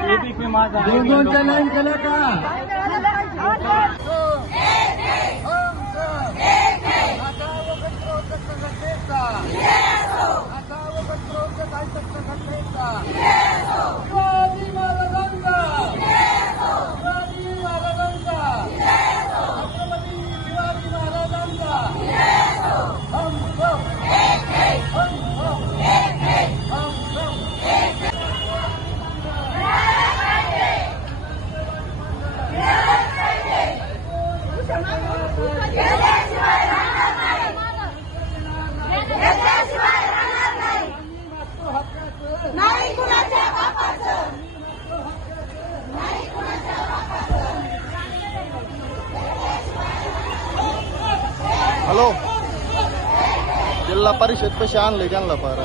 दोन दोन दोनच्या केलं का? हॅलो. जिल्हा परिषद कशी आणले त्यांना पार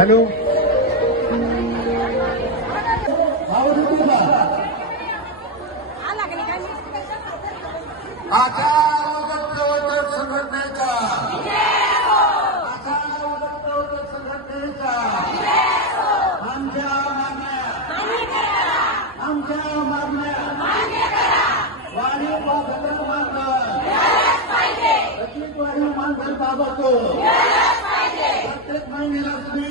हॅलो आवाज येतो काय संघटनेचा आचार संघटनेचा आमच्या मागण्या आमच्या मागण्या वाढीव बाबत मानधन वाढीव बाबत प्रत्येक महिन्याला तुम्ही